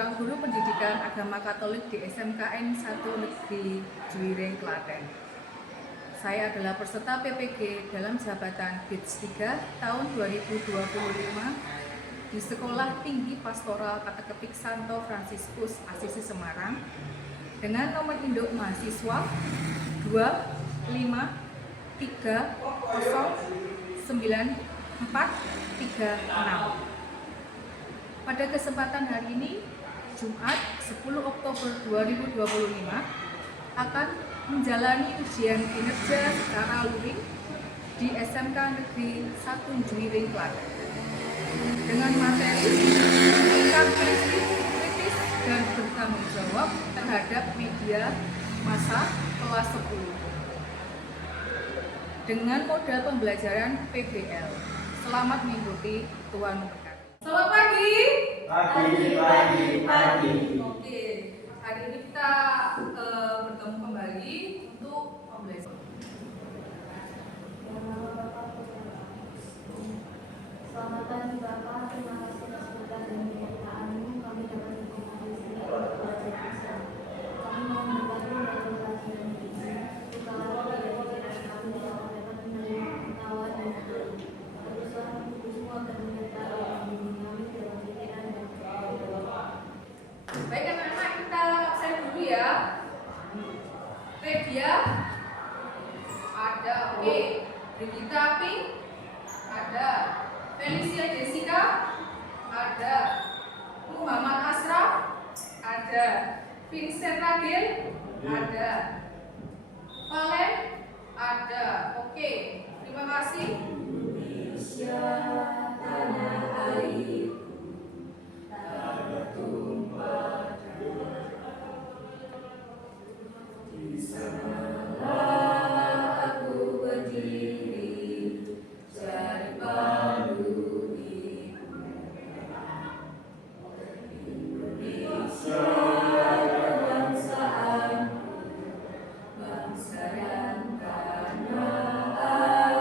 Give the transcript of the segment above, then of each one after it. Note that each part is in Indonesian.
seorang guru pendidikan agama Katolik di SMKN 1 Negeri Juwiring, Klaten. Saya adalah peserta PPG dalam jabatan BITS 3 tahun 2025 di Sekolah Tinggi Pastoral Kateketik Santo Fransiskus Asisi Semarang dengan nomor induk mahasiswa 253094436. Pada kesempatan hari ini, Jumat 10 Oktober 2025, akan menjalani ujian kinerja secara luring di SMK Negeri 1 Juwiring, Klaten dengan materi sikap kritis dan bertanggung jawab terhadap media massa kelas 10 dengan modal pembelajaran PBL. Selamat mengikuti, Tuhan memberkati. Selamat pagi. Pagi. Oke, hari ini kita bertemu kembali untuk pembelajaran. Selamat pagi Bapak, terima kasih atas berkat dan penyertaan-Mu kami dapat berkumpul di sini untuk belajar Islam. Kami mohon berkat-Mu dalam pelajaran ini. Bukalah pikiran kami dapat menerima pengetahuan dan hati. Teruslah Kudus-Mu agar menyertai kami dalam pikiran dan kepala. Baik anak-anak, kita absen dulu ya. Media ada, oke. Brigita Pink ada. Felicia Jessica ada. Muhammad Asraf ada. Vincent Ragil ada. Valen ada. Oke, terima kasih. Indonesia tanah air, tanah tumpah di sanalah aku berdiri, cari pandu ibu. Indonesia kebangsaanku, bangsa dan tanah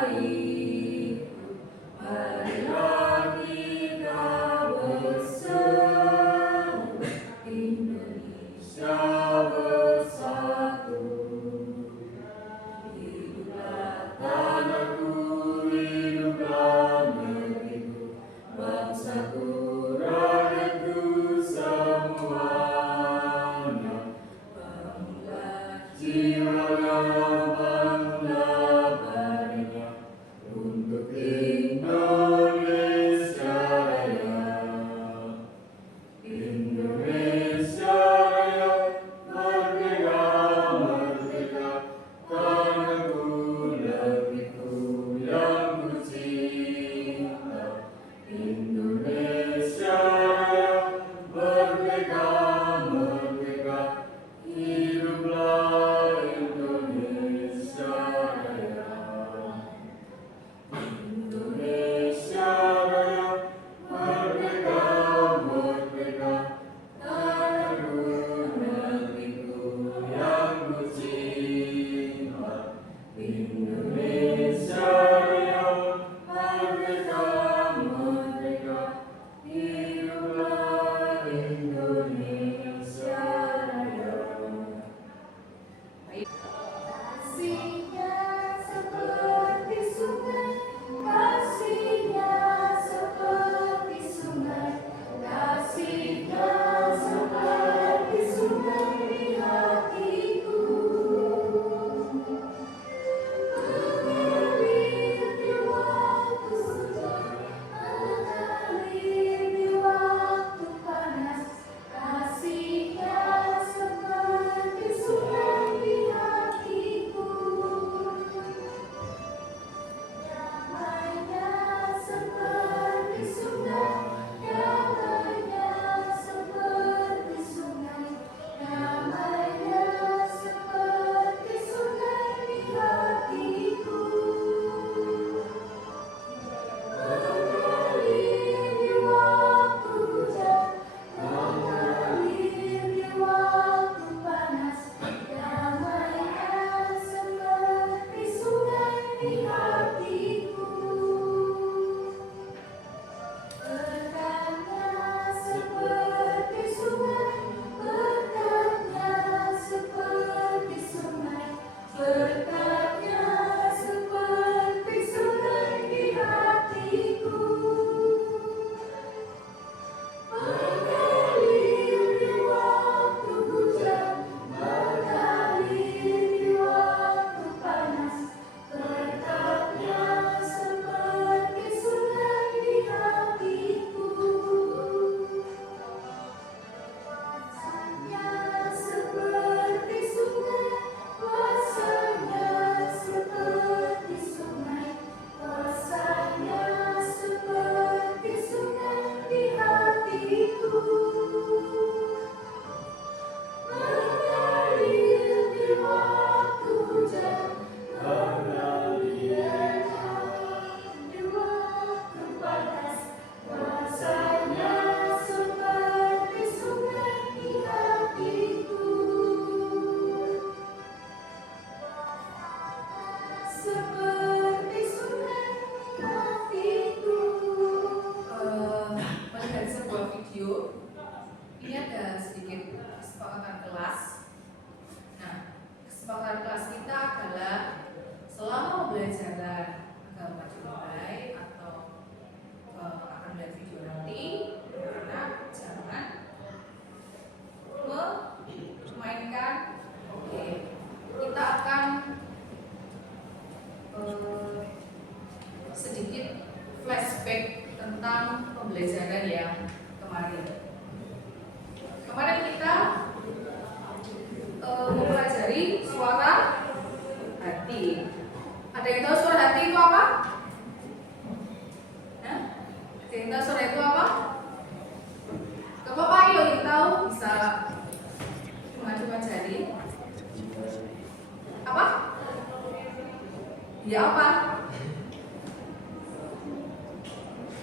airku. Marilah kita bersatu, Indonesia bersatu. Hiduplah tanahku, hiduplah negeriku, bangsaku, rakyatku semuanya. Bangunlah jiwanya, bangunlah badannya untuk Indonesia Raya. Indonesia Raya, merdeka, merdeka, tanahku, negeriku yang kucinta. Indonesia Raya, merdeka, merdeka, hiduplah Indonesia Raya. Indonesia Raya, merdeka, merdeka, tanahku, negeriku yang kucinta. Indonesia Raya, merdeka, merdeka, hiduplah Indonesia. Ya apa?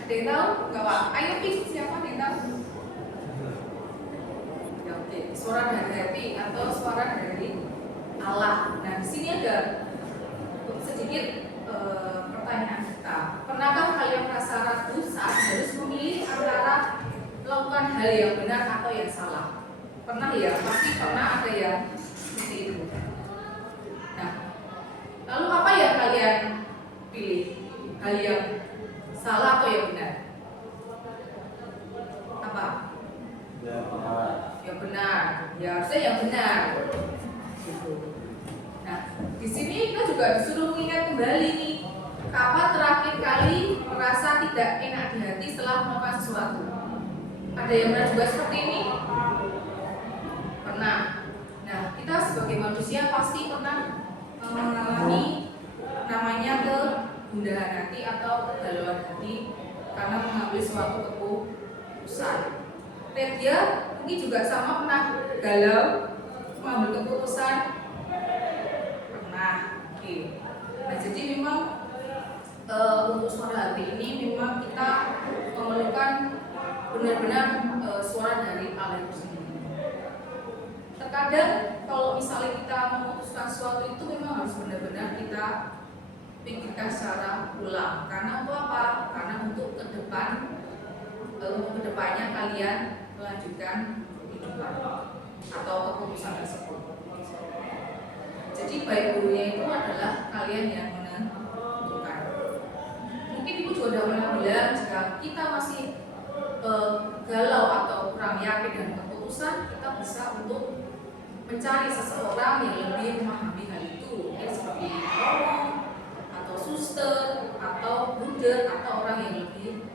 Ada yang tahu? Enggak Pak? Ayo pick, siapa ada yang tahu? Ya, oke. Suara dari hati atau suara dari Allah. Nah, di sini ada sedikit pertanyaan kita. Pernahkah kalian merasa ragu saat harus memilih antara melakukan hal yang benar atau yang salah? Pernah ya? Pasti pernah ada yang seperti itu. Nah, lalu apa yang kalian pilih? Hal yang salah atau yang benar? Apa? Yang benar. Ya harusnya yang benar. Gitu. Nah, di sini kita juga disuruh mengingat kembali nih, kapan terakhir kali merasa tidak enak di hati setelah melakukan sesuatu? Ada yang pernah juga seperti ini? Pernah. Nah, kita sebagai manusia pasti pernah mengalami namanya kegundahan hati atau kegalauan hati karena mengambil suatu keputusan. Dia mungkin juga sama pernah galau mengambil keputusan. Pernah. Oke. Nah, jadi memang untuk suara hati ini memang kita memerlukan benar-benar suara dari Allah itu sendiri. Terkadang kalau misalnya kita memutuskan sesuatu itu memang harus benar-benar kita pikirkan secara ulang. Karena untuk apa? Karena untuk kedepannya kalian melanjutkan kehidupan atau keputusan tersebut. Jadi baik gurunya itu adalah kalian yang menentukan. Mungkin ibu juga sudah pernah bilang jika kita masih galau atau kurang yakin dengan keputusan, kita bisa untuk mencari seseorang yang lebih memahami hal itu, seperti guru atau suster atau budak atau orang yang lebih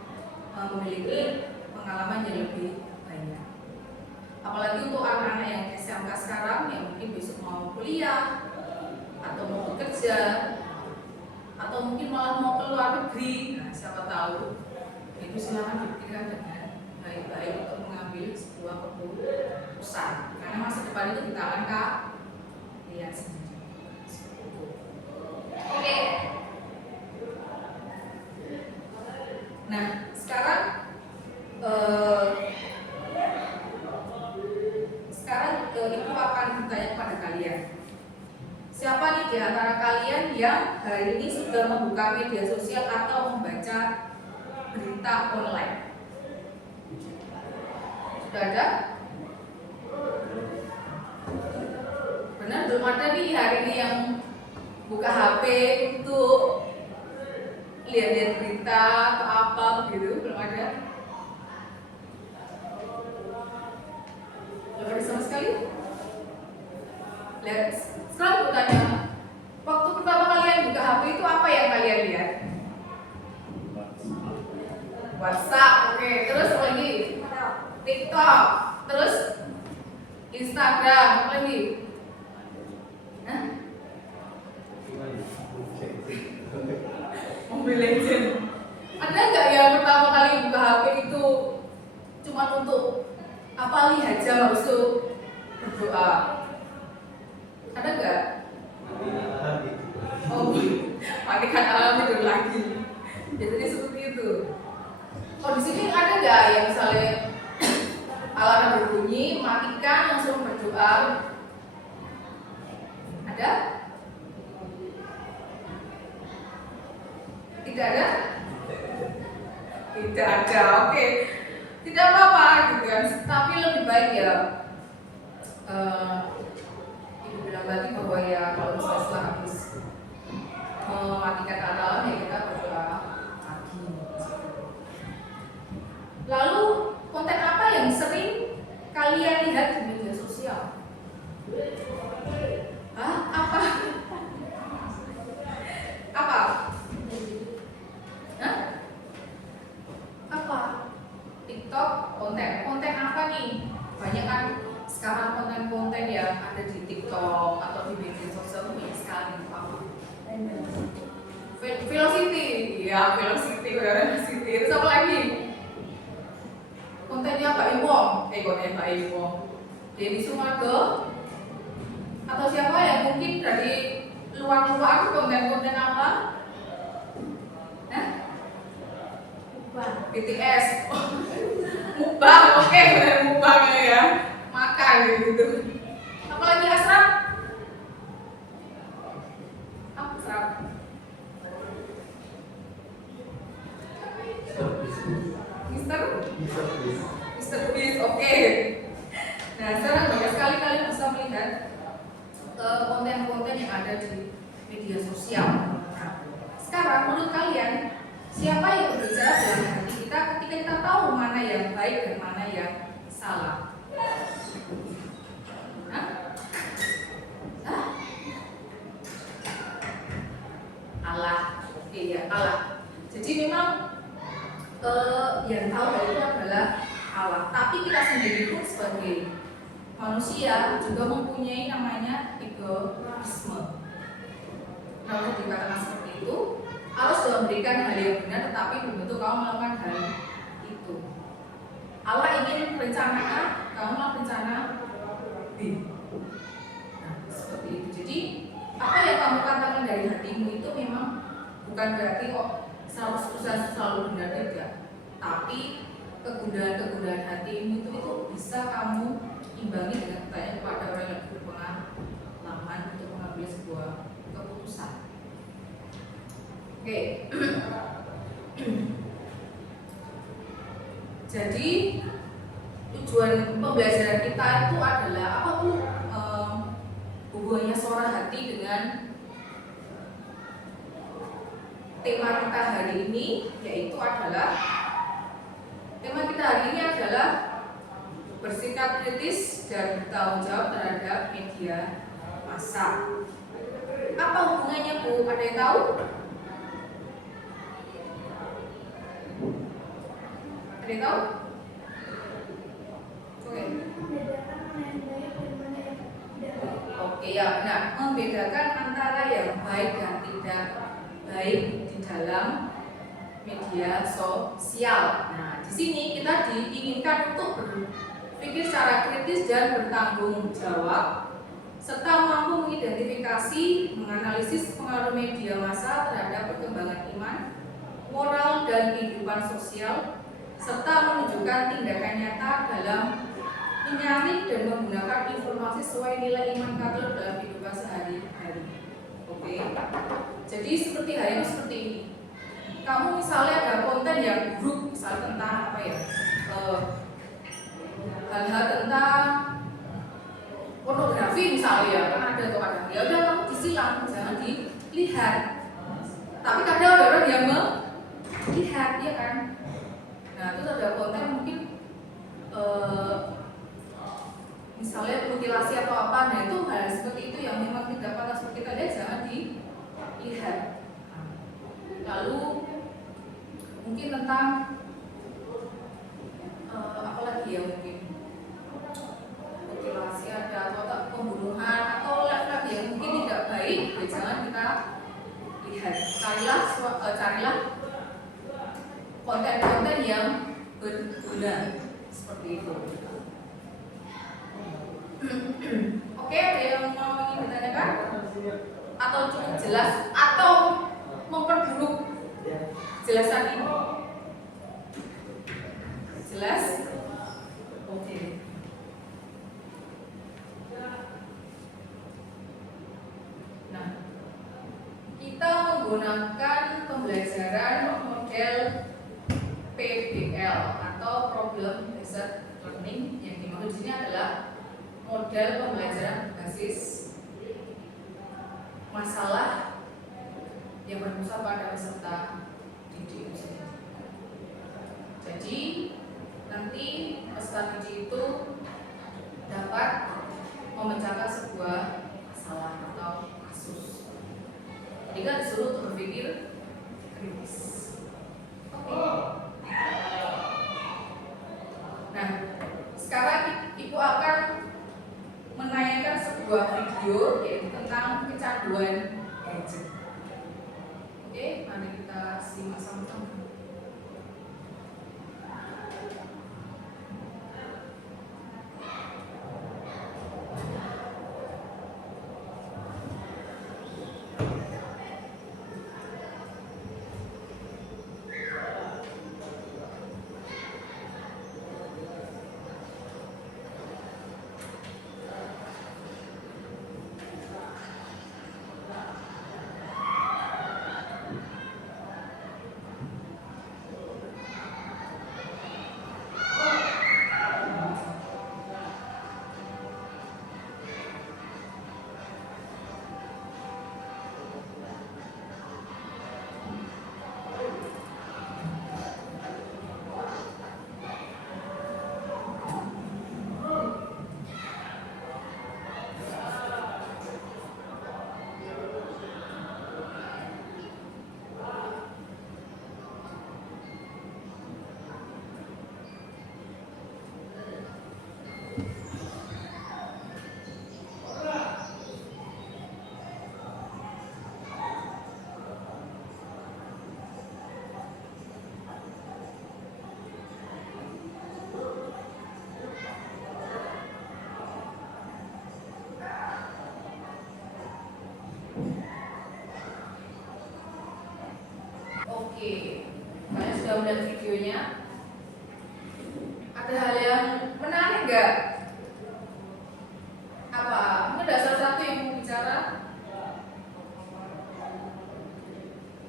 memiliki pengalaman yang lebih banyak. Apalagi untuk anak-anak yang SMK sekarang yang mungkin besok mau kuliah atau mau bekerja atau mungkin malah mau ke luar negeri. Nah, siapa tahu itu silakan dipikirkan dengan baik-baik untuk mengambil sebuah keputusan karena masa depan itu di tangan kalian sendiri. Oke. Nah, sekarang Ibu akan bertanya kepada kalian. Siapa nih di antara kalian yang hari ini sudah membuka media sosial atau membaca berita online? Sudah ada? Benar, belum ada nih hari ini yang buka HP untuk lihat-lihat berita atau apa gitu, belum ada? Belum ada sama sekali? Lihat, sekarang bertanya, waktu pertama kalian buka HP itu apa yang kalian lihat? WhatsApp, oke. Terus apa lagi? TikTok, terus Instagram, apa lagi? Hah? Mobile Legend. Ada nggak yang pertama kali buka HP itu cuma untuk apa lihat aja habis itu berdoa? Ada nggak? Oh, matikan alam tidur lagi. Biasanya seperti itu. Oh, di sini ada nggak yang misalnya alarm berbunyi, matikan langsung berdoa? Ada? Tidak ada? Tidak ada, oke. Tidak apa-apa gitu kan. Tapi lebih baik ya. Ibu bilang tadi bahwa ya kalau misalnya setelah habis mematikan alarm ya kita berdoa lagi. Lalu konten apa yang sering kalian lihat di media sosial? Hah? Apa? Apa? Hah? Apa? TikTok, konten apa nih? Banyak kan sekarang konten-konten yang ada di TikTok atau di media sosial itu banyak sekali. Apa? Velocity, ya Velocity, terus apa lagi? Kontennya Mbak Iwong, konten Mbak Iwong, Denny Sumargo, atau siapa yang mungkin dari luang-luang konten-konten apa? Hah? BTS. Mukbang, oke, mukbang ya. Makan gitu. Apalagi Asraf? Apa Asraf? Mister Beast, oke. Nah, sekarang banyak sekali kalian bisa melihat konten-konten yang ada di media sosial. Nah, sekarang menurut kalian siapa yang berbicara dalam hati kita ketika kita tahu mana yang baik dan mana yang salah? Hah? Hah? Allah, oke ya Allah. Jadi memang yang tahu hal itu adalah Allah. Tapi kita sendiri pun sebagai manusia juga mempunyai namanya egoisme. Kalau dikatakan seperti itu, Allah sudah memberikan hal yang benar, tetapi belum tentu kamu melakukan hal itu. Allah ingin rencana A, kamu melakukan rencana B. Nah, seperti itu. Jadi apa yang kamu katakan dari hatimu itu memang bukan berarti kok 100% selalu benar, tidak. Tapi kegundahan-kegundahan hatimu itu bisa kamu imbangi dengan bertanya kepada orang yang lebih berpengalaman untuk mengambil sebuah keputusan. Oke. Jadi tujuan pembelajaran kita itu adalah apa tuh hubungannya suara hati dengan tema kita hari ini, yaitu adalah bersikap kritis dan bertanggung jawab terhadap media massa. Apa hubungannya Bu? Ada yang tahu? Ada yang tahu? Oke, ya benar. Membedakan antara yang baik dan tidak baik di dalam media sosial. Nah, di sini kita diinginkan untuk berpikir secara kritis dan bertanggung jawab, serta mampu mengidentifikasi, menganalisis pengaruh media massa terhadap perkembangan iman, moral, dan kehidupan sosial, serta menunjukkan tindakan nyata dalam menyaring dan menggunakan informasi sesuai nilai iman Katolik dalam kehidupan sehari-hari. Oke. Jadi seperti hari ini seperti ini. Kamu misalnya ada konten yang buruk, misalnya tentang apa ya, hal-hal tentang pornografi misalnya, kan ada tuh kadang. Ya udah kamu disilang, jangan dilihat. Tapi kadang ada orang yang melihat, ya kan. Nah terus ada konten mungkin misalnya mutilasi atau apa, nah itu hal seperti itu yang memang tidak pantas seperti kita lihat, jangan dilihat. Lalu mungkin tentang apa lagi ya, mungkin mutilasi ada atau pembunuhan atau live yang mungkin tidak baik, ya jangan kita lihat. Carilah konten-konten yang berguna seperti itu. Oke, ada yang mau ingin ditanyakan? Atau cukup jelas? Atau memperburuk jelasan ini? Jelas? Oke. Nah, kita menggunakan pembelajaran model PBL atau Problem Based Learning, yang dimaksud di sini adalah model pembelajaran berbasis masalah yang berpusat pada peserta didik. Jadi nanti peserta didik itu dapat memecahkan sebuah masalah atau kasus. Jadi kan disuruh untuk berpikir kritis. Oke. Nah, sekarang Ibu akan menayangkan sebuah video yaitu tentang kecanduan gadget. Oke, mari kita simak sama-sama. videonya? Ada hal yang menarik nggak? Apa? Mungkin ada salah satu yang mau bicara?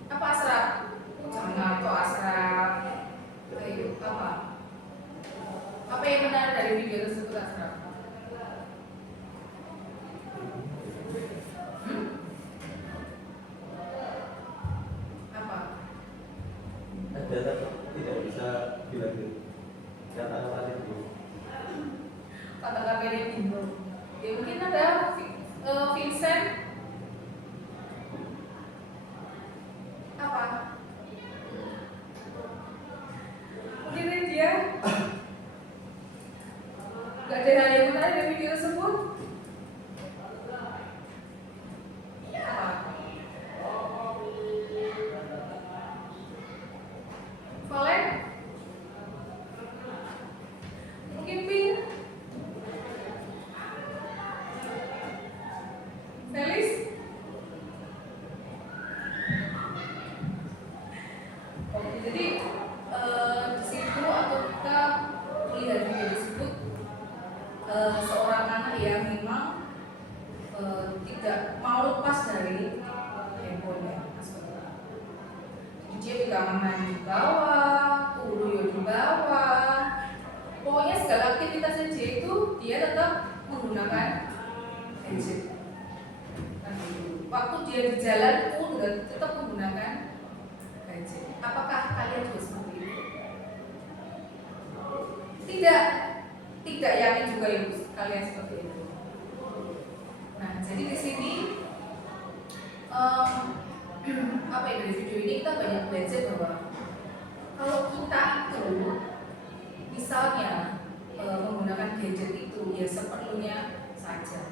Apa Asraf? Jangan kok Asraf. Ayo, apa? Apa yang menarik dari video tersebut Asraf? Apa? Ada tidak bisa dilanjut kata-kata itu. Kata-kata yang bingung. Ya mungkin ada Vincent. Apa? Mungkin dia nggak ada hal yang menarik dari video tersebut. Apa? Valen? Mungkin Pink? Felis? Oke, jadi di situ atau kita melihat video tersebut seorang anak yang memang tidak mau lepas dari handphonenya. Jadi dia pegangan main di bawah, tuluyo di bawah. Pokoknya segala aktivitasnya dia itu dia tetap menggunakan gadget. Waktu dia di jalan pun tetap menggunakan gadget. Apakah kalian juga seperti itu? Tidak yakin juga ibu kalian seperti itu. Nah, jadi di sini apa ya, dari video ini kita banyak belajar bahwa kalau kita itu misalnya menggunakan gadget itu ya seperlunya saja.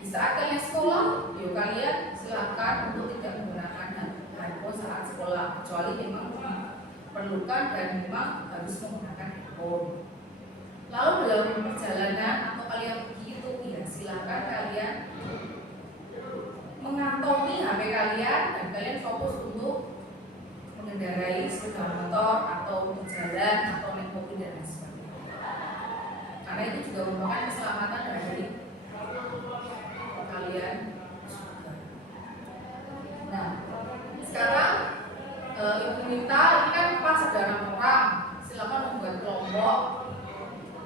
Di saat kalian sekolah, yuk kalian silakan untuk tidak menggunakan handphone saat sekolah, kecuali memang diperlukan dan memang harus menggunakan handphone. Lalu dalam perjalanan atau kalian begitu, ya silakan kalian mengantongi HP kalian dan kalian fokus untuk mengendarai sepeda motor atau berjalan atau naik mobil dan lain sebagainya. Karena itu juga merupakan keselamatan dari kalian juga. Nah, sekarang ibu minta ini kan pas ada 6 orang, silakan membuat kelompok.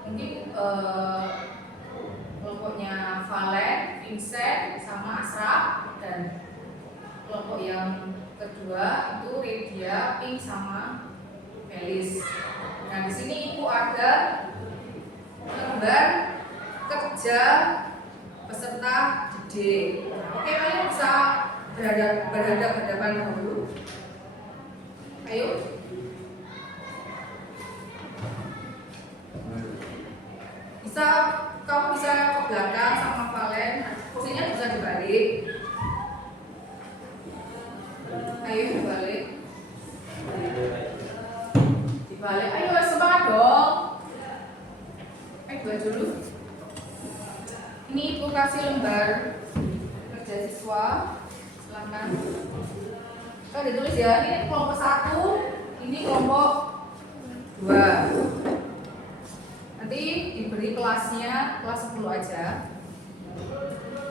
Mungkin kelompoknya Valen, Vincent, sama Asraf, dan kelompok yang kedua itu Redia, Pink, sama Felis. Nah, di sini ibu ada lembar kerja peserta didik. Oke, kalian bisa berhadapan dahulu. Ayo. Kamu bisa ke belakang sama Valen, kursinya bisa dibalik. Ayo dibalik. Dibalik. Ayo semangat dong. Ayo buat dulu. Ini ibu kasih lembar kerja siswa. Silakan. Kita ditulis ya. Ini kelompok 1, ini kelompok 2. Nanti diberi kelasnya, kelas 10 aja.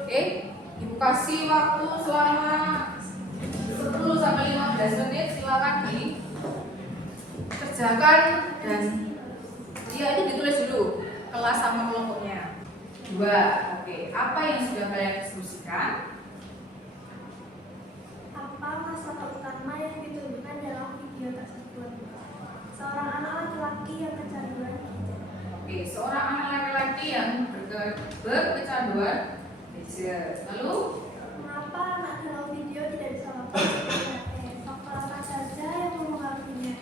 Oke, ibu kasih waktu selama 10 sampai 15 menit, silakan dikerjakan dan ya ini ditulis dulu kelas sama kelompoknya. 2. Oke, apa yang sudah kalian diskusikan? Apa masalah utama yang ditunjukkan dalam video tersebut? Seorang anak laki-laki yang kecanduan gadget. Oke, seorang anak laki-laki yang berkecanduan gadget. Lalu, Mengapa anak dalam video tidak bisa lepas dari HP? Faktor apa saja yang mempengaruhinya?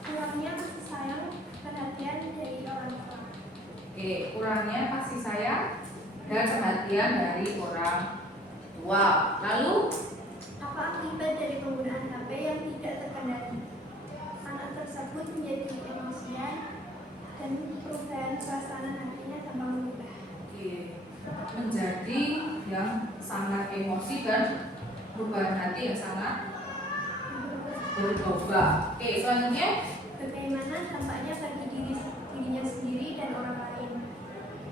Kurangnya kasih sayang, perhatian dari orang tua. oke, kurangnya kasih sayang dan perhatian dari orang tua. Lalu, Apa akibat dari penggunaan HP yang tidak terkendali? Anak tersebut menjadi emosian dan perubahan suasana hatinya gampang berubah. oke, menjadi yang sangat emosi dan perubahan hati yang sangat berubah. Oke, selanjutnya Bagaimana dampaknya bagi dirinya sendiri dan orang lain?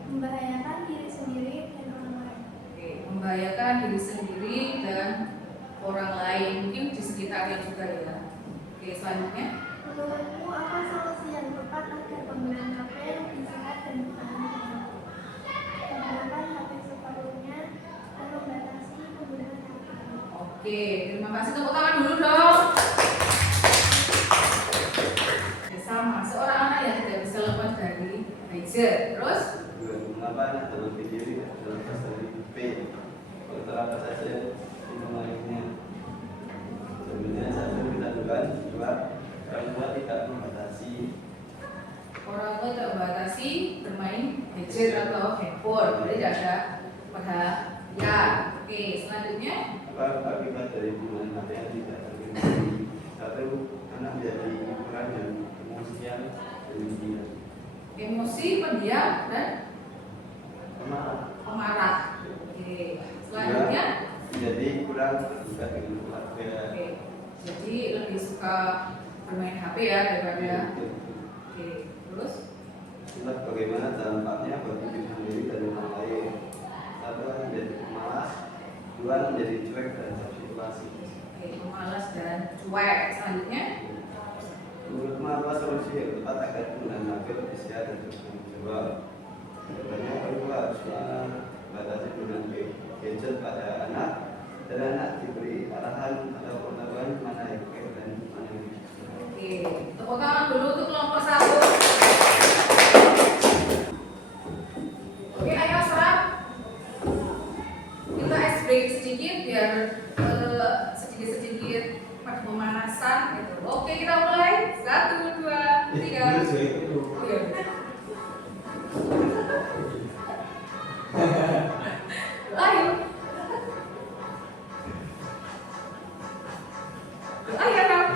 Membahayakan diri sendiri dan orang lain. Oke, membahayakan diri sendiri dan orang lain, mungkin di sekitarnya juga ya. Oke, selanjutnya. Menurutmu apa solusi yang tepat agar penggunaan HP lebih sehat dan bertahan lama? Menggunakan HP seperlunya dan membatasi penggunaan HP. Oke, terima kasih. Tepuk tangan dulu dong. Ya, sama, seorang anak yang tidak bisa lepas dari gadget. Terus? Mengapa anak dalam video ini terlepas dari P? Faktor apa saja yang mempengaruhinya? Sebenarnya satu kita duga, dua orang tua tidak membatasi. Orang tua tidak membatasi bermain gadget atau handphone, jadi tidak ada perhatian. Oke, selanjutnya. Apa akibat dari penggunaan HP yang tidak terkendali? Satu, anak menjadi ukuran yang emosian dan pendiam. Emosi, pendiam, dan pemarah. Oke, selanjutnya. Jadi kurang terbuka dengan keluarga. Oke, jadi lebih suka bermain HP ya daripada. Oke, terus. Itulah bagaimana dampaknya bagi diri sendiri dan orang lain. Satu, menjadi pemalas. Dua, menjadi cuek dan situasi. Oke, pemalas dan cuek. Selanjutnya. Menurutmu apa solusi yang tepat agar penggunaan HP lebih sehat dan bertanggung jawab? Sebenarnya perlu harus membatasi penggunaan gadget pada anak dan anak diberi arahan atau pengetahuan mana yang baik dan mana yang tidak. Oke, tepuk tangan dulu untuk kelompok 1. Oke, ayo serap. Kita ice break sedikit biar sedikit-sedikit pemanasan gitu. Oke, kita mulai. 1, 2, 3. Oke. Ayo. Ayo, Kak.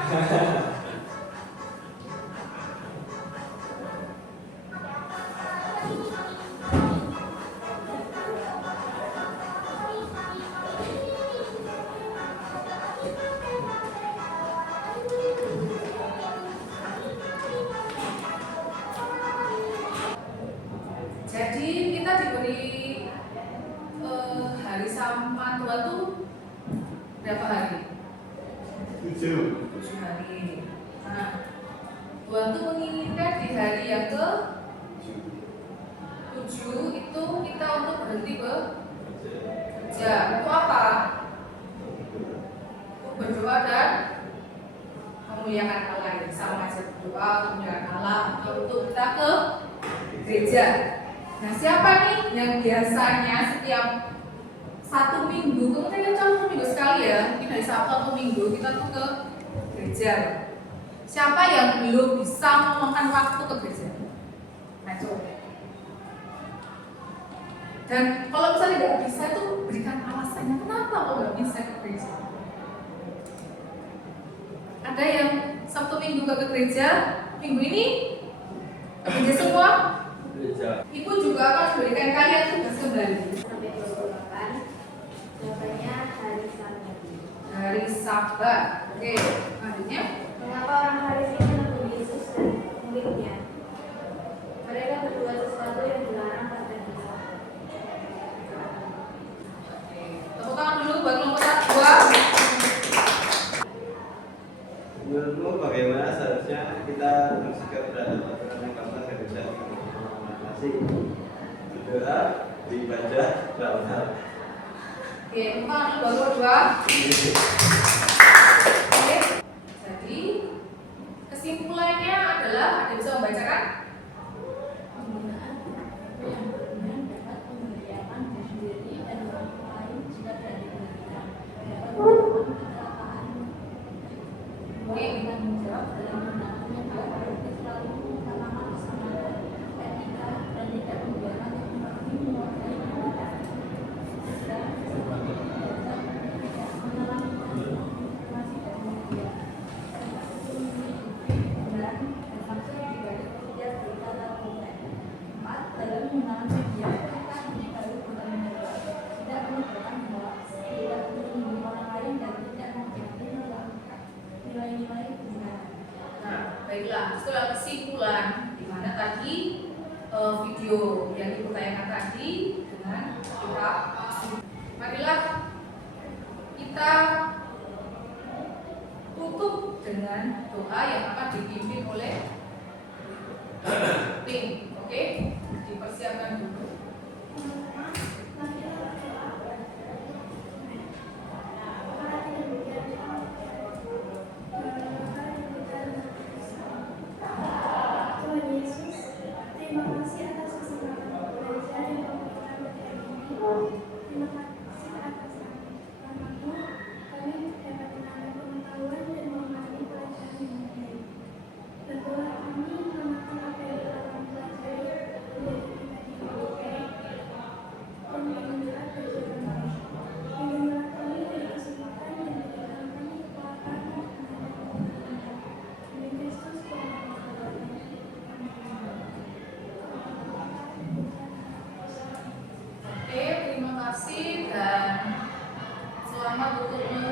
Jadi kita diberi hari sampah Tuhan tuh berapa hari? 7 hari. Nah, Tuhan tuh menginginkan di hari yang ke-7 itu kita untuk berhenti bekerja. Itu apa? Untuk berdoa dan memuliakan Allah. Sama aja berdoa, memuliakan Allah, atau untuk kita ke gereja. Nah, siapa nih yang biasanya setiap 1 minggu, kemudian kan 1 minggu sekali ya, mungkin hari Sabtu atau Minggu kita tuh ke gereja. Siapa yang belum bisa meluangkan waktu ke gereja? Nah, coba. Dan kalau misalnya tidak bisa itu berikan alasannya kenapa kok nggak bisa ke gereja. Ada yang Sabtu Minggu ke gereja, minggu ini ke gereja semua. Ibu juga akan memberikan kalian tugas kembali. Sampai 28. Jawabannya hari Sabat. Hari Sabat. Oke, selanjutnya. Mengapa orang Farisi menegur Yesus dan muridnya? Mereka berbuat sesuatu yang dilarang pada hari Sabat. Tepuk tangan dulu buat kelompok 2. Menurutmu bagaimana seharusnya kita bersikap terhadap aturan yang kamu kerja masih berdoa, beribadah, beramal. Oke, tepuk tangan dulu buat kelompok 2. Oke, jadi kesimpulannya adalah ada bisa membacakan? Penggunaan yang benar dapat membahayakan diri sendiri dan orang lain jika tidak diperhatikan. Dapat menyebabkan kecelakaan. Oke. Bertanggung jawab dalam menggunakannya juga berarti selalu mengutamakan keselamatan, etika, dan tidak membiarkan teknologi menguasai kita. Dan seperti biasa, tidak menyalahgunakan informasi dan media. Dan faktor di balik setiap Pak. Marilah kita tutup dengan doa yang akan dipimpin oleh tim. Oke, dipersiapkan dulu. Tuhan Yesus, terima kasih atas kesempatan belajar yang memberikan materi ini. Terima kasih atas nama-Mu, kami dapat menambah pengetahuan dan memahami pelajaran dengan baik. Bantulah kami mengamalkan apa yang telah kami pelajari menjadi pribadi yang baik dan mengenal belajar yang baik. Lindungilah kami dari kesulitan dan berikan kami kekuatan untuk menghadapi tantangan. Demi Kristus Tuhan kami. Oke, terima kasih dan selamat untuk